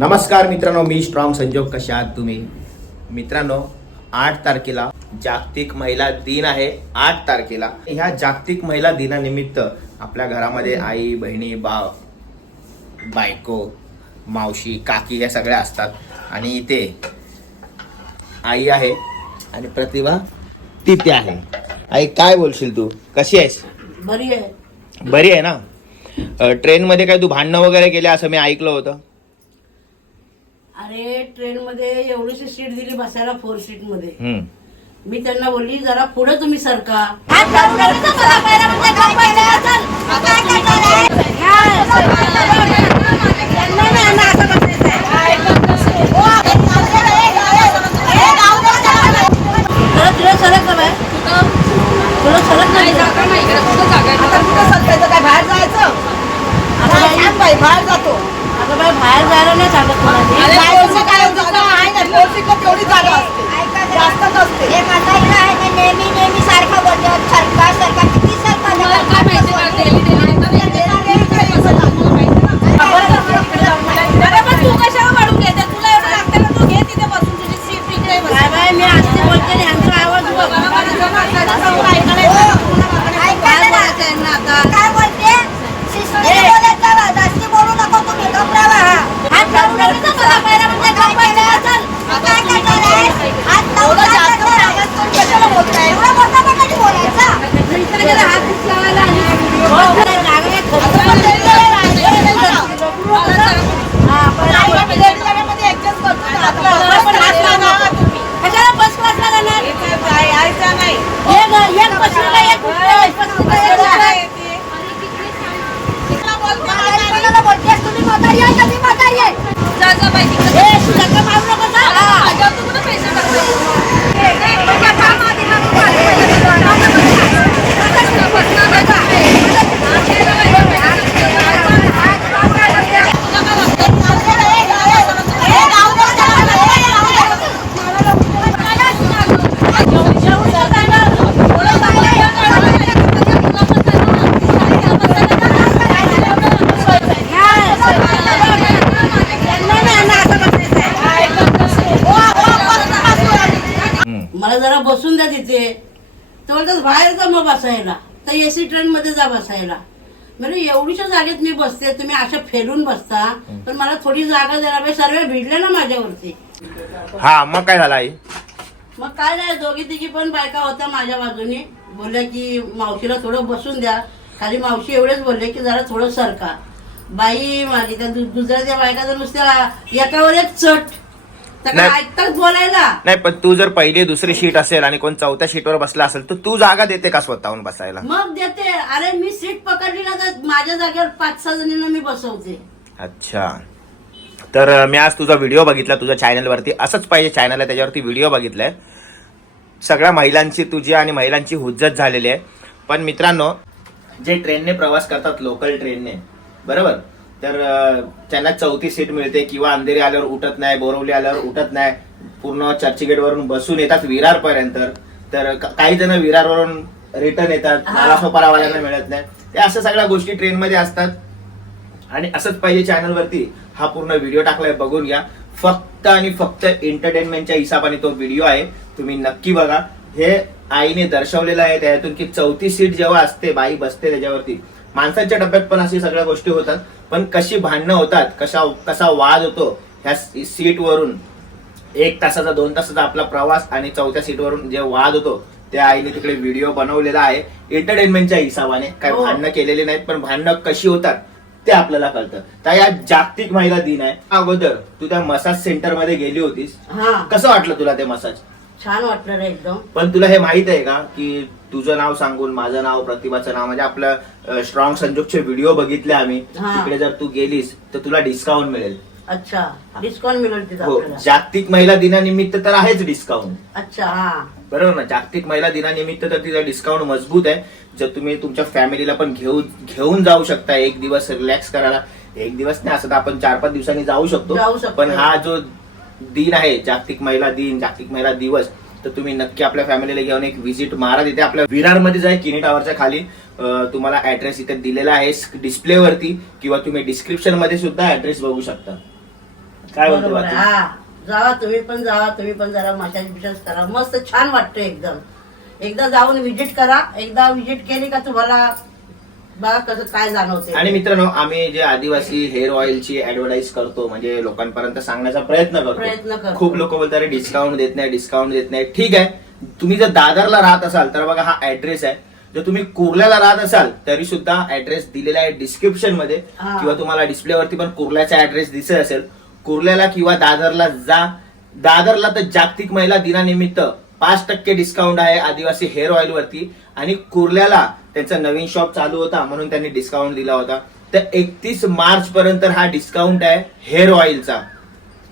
नमस्कार मित्रांनो मी स्ट्रॉंग संजोग. कशा आहात तुम्ही? मित्रांनो आठ तारखेला जागतिक महिला दिन आहे. आठ तारखेला. ह्या जागतिक महिला दिनानिमित्त आपल्या घरामध्ये आई बहिणी भाव बायको मावशी काकी या सगळ्या असतात. आणि इथे आई आहे आणि प्रतिभा तिथे आहे. आई काय बोलशील तू? कशी आहेस? बरी आहे. बरी आहे ना? ट्रेन मध्ये काय तू भांडणं वगैरे केले असं मी ऐकलं होतं. अरे ट्रेन मध्ये एवढीशी सीट दिली बसायला फोर सीटमध्ये. मी त्यांना बोलली जरा पुढे तुम्ही सरका. जरा बसून द्या तिथे. तर बोलतात बाहेर जा मग बसायला. तर एसी ट्रेन मध्ये जा बसायला. म्हणजे एवढीशा जागेत मी बसते तुम्ही अशा फेलून बसता. पण मला थोडी जागा द्यायला सर्व भिडले ना माझ्यावरती. हा मग काय झालं आई? मग काय नाही दोघी तिघी पण बायका होत्या माझ्या बाजूने. बोलल्या की मावशीला थोडं बसून द्या. खाली मावशी एवढेच बोलले की जरा थोडं सरका. बाई माझी त्या दुसऱ्या बायका तर नुसत्या एकावर एक चट. नाही. ऐकतात बोलायला. नाही पण तू जर पहिली दुसरी शीट असेल आणि कोण चौथ्या शीटवर बसला असेल तर तू जागा देते का स्वतःहून बसायला? मग देते. अरे मी सीट पकडली ना तर माझ्या जागेवर पाच सहा जणींना मी बसवते. अच्छा. तर अं, मी आज तुझा व्हिडिओ बघितला तुझ्या चॅनलवरती. असंच पाहिजे चॅनल आहे त्याच्यावरती व्हिडिओ बघितलाय. सगळ्या महिलांची तुझी आणि महिलांची हुज्जत झालेली आहे. पण मित्रांनो जे ट्रेनने प्रवास करतात लोकल ट्रेनने बरोबर? तर त्यांना चौथी सीट मिळते किंवा अंधेरी आल्यावर उठत नाही बोरवली आल्यावर उठत नाही. पूर्ण चर्चगेट वरून बसून येतात विरार पर्यंत तर काही जण विरारवरून रिटर्न येतात. नालासोपारावाल्यांना मिळत नाही. ते अशा सगळ्या गोष्टी ट्रेनमध्ये असतात. आणि असंच पाहिजे चॅनलवरती हा पूर्ण व्हिडिओ टाकलाय बघून घ्या. फक्त आणि फक्त एंटरटेनमेंटच्या हिसाबाने तो व्हिडिओ आहे. तुम्ही नक्की बघा. हे आईने दर्शवलेलं आहे. त्यातून की चौथी सीट जेव्हा असते बाई बसते त्याच्यावरती. माणसाच्या डब्यात पण अशी सगळ्या गोष्टी होतात. पण कशी भांडणं होतात कशा कसा वाद होतो ह्या सीट वरून एक तासाचा दोन तासाचा आपला प्रवास आणि चौथ्या सीटवरून जे वाद होतो त्या आईने तिकडे व्हिडिओ बनवलेला आहे. एंटरटेनमेंटच्या हिसाबाने काय हो. भांडणं केलेली नाहीत पण भांडणं कशी होतात ते आपल्याला कळतं. तर या जागतिक महिला दिन आहे. अगोदर तू त्या मसाज सेंटरमध्ये गेली होतीस. हा. कसं वाटलं तुला ते मसाज? छान वाटलं एकदम. पण तुला हे माहीत आहे का की तुझं नाव सांगून माझं नाव प्रतिभाचं नाव म्हणजे आपलं स्ट्रॉंग संजोगचे व्हिडिओ बघितले आम्ही. हा. तिकडे जर तू गेलीस तर तुला डिस्काउंट मिळेल. अच्छा. डिस्काउंट मिळेल तिथं हो आपल्याला. जागतिक महिला दिनानिमित्त तर आहेच डिस्काउंट अच्छा हा. बरोबर ना? जागतिक महिला दिनानिमित्त तर तिचा डिस्काउंट मजबूत आहे. जर तुम्ही तुमच्या फॅमिलीला पण घेऊन घेऊन जाऊ शकता एक दिवस रिलॅक्स करायला. एक दिवस नाही असं तर आपण चार पाच दिवसांनी जाऊ जाऊ शकतो शकतो. पण हा जो दिन आहे जागतिक महिला दिन जागतिक महिला दिवस तर तुम्ही नक्की आपल्या फॅमिलीला घेऊन एक व्हिजिट मारा. तिथे आपल्या विरारमध्ये जाय किनी टावरच्या खाली. तुम्हाला ऍड्रेस इथे दिलेला आहे. डिस्प्लेवरती किंवा तुम्ही डिस्क्रिप्शनमध्ये सुद्धा ऍड्रेस बघू शकता. काय बोलते? हा. जावा तुम्ही पण जावा तुम्ही पण जरा मशाज बिशाज करा. मस्त छान वाटतं एकदम. एकदा जाऊन विजिट करा. एकदा विजिट केली का तुम्हाला बघा कसं काय जाणवते आणि मित्रांनो आम्ही जे आदिवासी हेअर ऑइलची ऍडव्हर्टाईज करतो म्हणजे लोकांपर्यंत सांगण्याचा प्रयत्न प्रयत्न करतो. करतो. खूप लोक बोलतात डिस्काउंट देत नाही डिस्काउंट देत नाही. ठीक आहे. तुम्ही जर दादरला राहत असाल तर बघा हा ऍड्रेस आहे. जर तुम्ही कुर्ल्याला राहत असाल तरी सुद्धा ऍड्रेस दिलेला आहे डिस्क्रिप्शनमध्ये. हा. किंवा तुम्हाला डिस्प्लेवरती पण कुर्ल्याचा ऍड्रेस दिसत असेल. कुर्ल्याला किंवा दादरला जा. दादरला तर जागतिक महिला दिनानिमित्त पाच टक्के डिस्काउंट आहे आदिवासी हेअर ऑइल वरती. आणि कुर्ल्याला त्यांचा नवीन शॉप चालू होता म्हणून त्यांनी डिस्काउंट दिला होता. तर एकतीस मार्च पर्यंत हा डिस्काउंट आहे हेअर ऑइलचा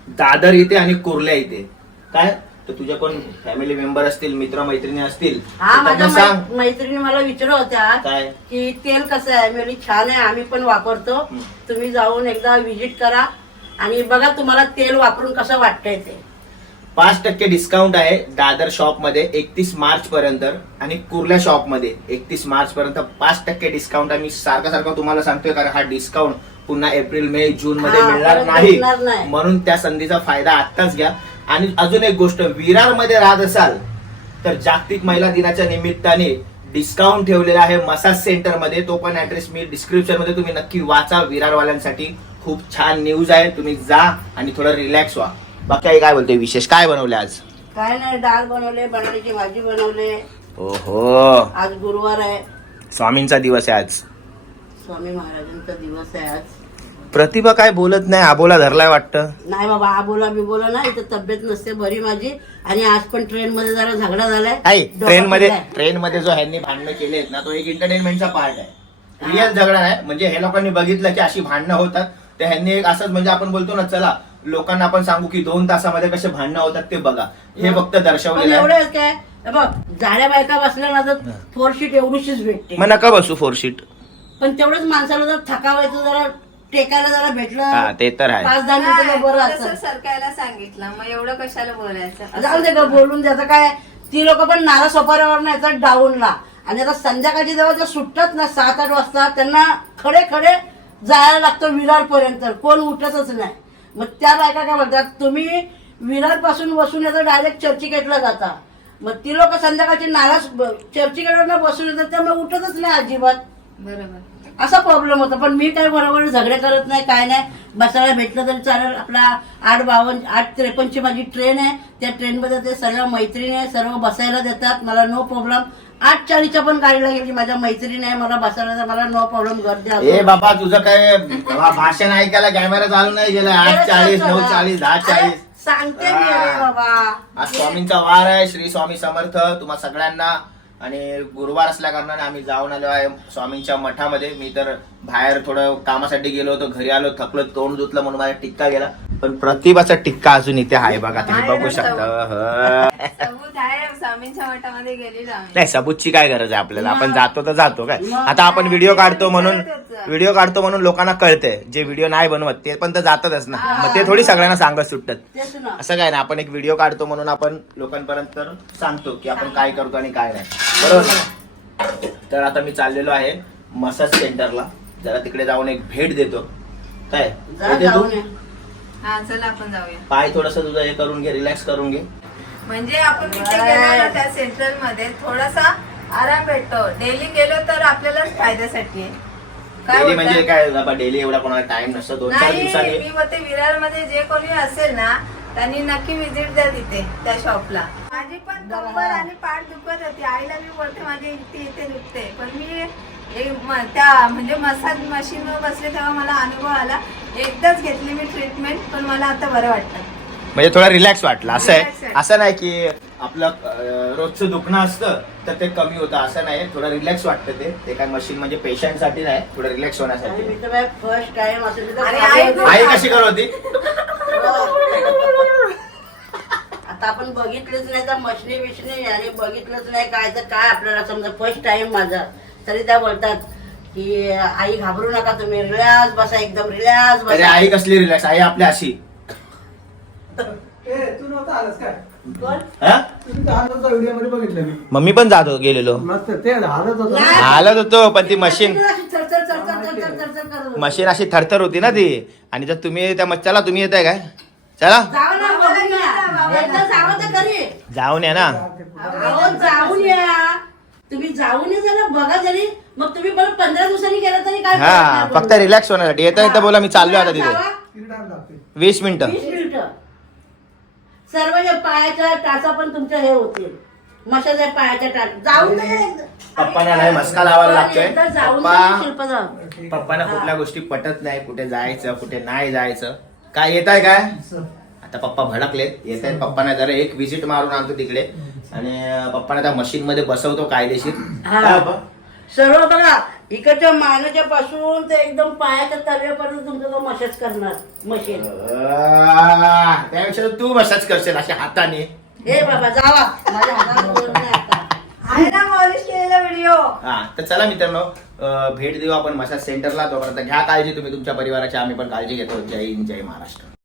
दादर येते आणि कुर्ल्या येते काय? तर तुझ्या कोण फॅमिली मेंबर असतील मित्र मैत्रिणी असतील हा माझ्या सांग. मै- मैत्रिणी मला विचारत होत्या काय? की तेल कसं आहे? मी छान आहे आम्ही पण वापरतो. तुम्ही जाऊन एकदा विजिट करा. आणि बघा तुम्हाला तेल वापरून कसं वाटतंय ते. पाच टक्के डिस्काउंट आहे दादर शॉपमध्ये एकतीस मार्च पर्यंत आणि कुर्ल्या शॉपमध्ये एकतीस मार्च पर्यंत पाच टक्के डिस्काउंट आहे. मी सारखं सारखं तुम्हाला सांगतोय कारण हा डिस्काउंट पुन्हा एप्रिल मे जून मध्ये मिळणार नाही. म्हणून त्या संधीचा फायदा आत्ताच घ्या. आणि अजून एक गोष्ट विरारमध्ये राहत असाल तर जागतिक महिला दिनाच्या निमित्ताने डिस्काउंट ठेवलेला आहे मसाज सेंटरमध्ये तो पण ऍड्रेस मी डिस्क्रिप्शनमध्ये तुम्ही नक्की वाचा. विरारवाल्यांसाठी खूप छान न्यूज आहे. तुम्ही जा आणि थोडं रिलॅक्स व्हा. बाकी आई काय बोलते विशेष काय बनवले आज? काय नाही डाळ बनवले बटाट्याची भाजी बनवले. ओहो. आज गुरुवार आहे. स्वामींचा दिवस आहे आज. स्वामी महाराजांचा दिवस आहे आज. प्रतिभा काय बोलत नाही आबोला धरलाय वाटतं. नाही बाबा हा बोला मी बोला ना इथं तब्येत नसते बरी माझी. आणि आज पण ट्रेन मध्ये जरा झगडा झालाय. आई डोका ट्रेन मध्ये फिरलाय. ट्रेन मध्ये जो ह्यांनी भांडणं केले ना तो एक एंटरटेनमेंटचा पार्ट आहे. रिअल झगडा आहे म्हणजे हे लोकांनी बघितलं की अशी भांडणं होतात. तर ह्यांनी एक असंच म्हणजे आपण बोलतो ना चला लोकांना आपण सांगू की दोन तासामध्ये कसे भांडणं होतात ते बघा. हे फक्त पण दर्शवलेलं आहे. एवढं काय हे बघ जाड्या बायका बसल्या ना तर फोर शीट एवढीशीच भेटते. मग नका बसू फोर शीट पण तेवढंच माणसाला जर थकावायचं जरा टेकायला जरा हा भेटलं ते तर आहे. पाच दहा मिनिटं तर बरं तसं असतं. सरकायला सांगितलं मग एवढं कशाला बोलायचं? जाऊ दे ग बोलून त्याचं काय ती लोक पण नाला सोपाऱ्यावर नाही येतात डाऊनला. आणि आता संध्याकाळची जेव्हा जर सुटतात ना सात आठ वाजता त्यांना खडे खडे जायला लागतं विरार पर्यंत कोण उठतच नाही. मग त्या बायका काय म्हणतात तुम्ही विरारपासून बसून येतं डायरेक्ट चर्चगेटला जाता. मग ती लोक संध्याकाळची नाला चर्चगेटवर बसून येतात त्यामुळे उठतच नाही अजिबात. बरोबर. असा प्रॉब्लेम होता पण मी काय बरोबर झगडे करत नाही काय नाही. बसायला भेटलं तरी चालेल. आपला आठ बावन्न आठ त्रेपन्नची माझी ट्रेन आहे. त्या ट्रेनमध्ये ते सर्व मैत्रिणी आहे सर्व बसायला देतात. मला नो प्रॉब्लेम आठ चाळीसच्या पण गाडीला गेली माझ्या मैत्रिणी आहे मला बसायला मला नो प्रॉब्लेम गर्दी ए. बाबा तुझं काय भाषण ऐकायला कॅमेरा चालू नाही गेला आठ चाळीस नऊ चाळीस दहा अरे, चाळीस सांगते मी अरे बाबा. आज स्वामींचा वार आहे श्री स्वामी समर्थ तुम्हा सगळ्यांना. आणि गुरुवार असल्या कारणाने आम्ही जाऊन आलो आहे स्वामींच्या मठामध्ये. मी तर बाहेर थोडं कामासाठी गेलो होतो घरी आलो थकलो तोंड धुतलं म्हणून माझा टिक्का गेला. पण प्रतिभाचा टिक्का अजून इथे आहे बघा तुम्ही बघू शकता. नाही सबूतची काय गरज आहे आपल्याला? आपण जातो तर जातो काय? आता आपण व्हिडिओ काढतो म्हणून. व्हिडिओ काढतो म्हणून लोकांना कळतंय. जे व्हिडिओ नाही बनवत ते पण तर जातातच ना. मग ते थोडी सगळ्यांना सांगत सुटतात. ना. असं काय ना आपण एक व्हिडिओ काढतो म्हणून आपण लोकांपर्यंत सांगतो की आपण काय करतो आणि काय नाही. बरोबर? तर आता मी चाललेलो आहे मसाज सेंटरला. जरा तिकडे जाऊन एक भेट देतो. काय. हा चला आपण जाऊया. पाय थोडस तुझं हे करून घे रिलॅक्स करून घे. म्हणजे आपण तिथे गेलो ना त्या सेंट्रलमध्ये. थोडासा आराम भेटतो. डेली गेलो तर आपल्यालाच फायद्यासाठी आहे. काय डेली बोलता? म्हणजे काय बाबा डेली एवढा कोणाला टाइम नसतो. दोन चार नाही दिवसांनी मी बोलते विरारमध्ये जे कोणी असेल ना त्यांनी नक्की विजिट द्या तिथे त्या शॉपला माझी पण कंबर आणि पाठ दुखत होती. आईला मी बोलते माझी इथे इथे दुखते. पण मी एक म- त्या म्हणजे मसाज मशीनवर बसले तेव्हा मला अनुभव आला. एकदाच घेतली मी ट्रीटमेंट पण मला आता बरं वाटतं. म्हणजे थोडा रिलॅक्स वाटला. असं Relax आहे. असं नाही की आपलं अं, रोजचं दुखणं असतं तर ते कमी होतं. असं नाही. थोडं रिलॅक्स वाटतं ते. ते काय मशीन म्हणजे पेशंटसाठी नाही. थोडं रिलॅक्स आणि होण्यासाठी मी तर फर्स्ट टाइम आणि खाली आई कशी करत होती? आता आपण बघितलंच नाही तर मशनी बिशनी आणि बघितलंच नाही काय तर काय आपल्याला समजा फर्स्ट टाइम माझा. तरी त्या बोलतात की आई घाबरू नका तुम्ही रिलॅक्स बसा एकदम रिलॅक्स अरे बसा आई कसली रिलॅक्स आई आपल्या अशी. ए, तू नव्हता आलास काय? कोण? हा? तुम्ही तर हालत होता व्हिडिओमध्ये बघितलं मी. मम्मी पण जात गेलेलो. मस्त ते हालत होता. नाही. हालत होतो पण ती मशीन अशी चरचर चरचर चरचर चरचर करत होती. मशीन अशी थरथर होती ना ती. आणि जर तुम्ही त्या मच्छाला तुम्ही येताय काय? चला. जाऊ ना बघून या. एकदा जावं तर खरी जाऊन या ना. अहो जाऊन या. तुम्ही जाऊन जरा बघा जरी. मग तुम्ही परत पंधरा दिवसांनी गेला तरी काय हा फक्त. रिलॅक्स होण्यासाठी. येता येता बोला मी चाललोय आता तिथे. वीस मिनिटं. वीस मिनिटं. सर्व जे पायाच्या टाचा पण तुमच्या हे होतील. मशाच्या पायाच्या टाच. जाऊन तर या. एकदा. पप्पांना नाही मस्का लावायला लागतोय. एकदा जाऊन तर पप्पा पप्पांना कुठल्या गोष्टी पटत नाही कुठे जायचं कुठे नाही जायचं. काय येत आहे काय आता पप्पा भडकलेत. येत आहेत पप्पांना जरा एक विजिट मारून आणतो तिकडे. आणि पप्पांना त्या मशीन मध्ये बसवतो कायदेशीर. हा. काय? सर्व बघा इकडच्या मानाच्या पासून ते एकदम पायाच्या तळव्यापर्यंत तुमचं तो मशाज करणार मशीन. त्यापेक्षा तू मसाज करशील अशा हाताने. हे बाबा जावा. माझ्या हाताला जोर नाही आता. आहे ना मॉलिश केलेला व्हिडिओ हा तर चला मित्रांनो अं, भेट देऊ आपण मसाज सेंटरला. तोपर्यंत घ्या काळजी तुम्ही तुमच्या परिवाराची. आम्ही पण काळजी घेतो. जय हिंद जय महाराष्ट्र.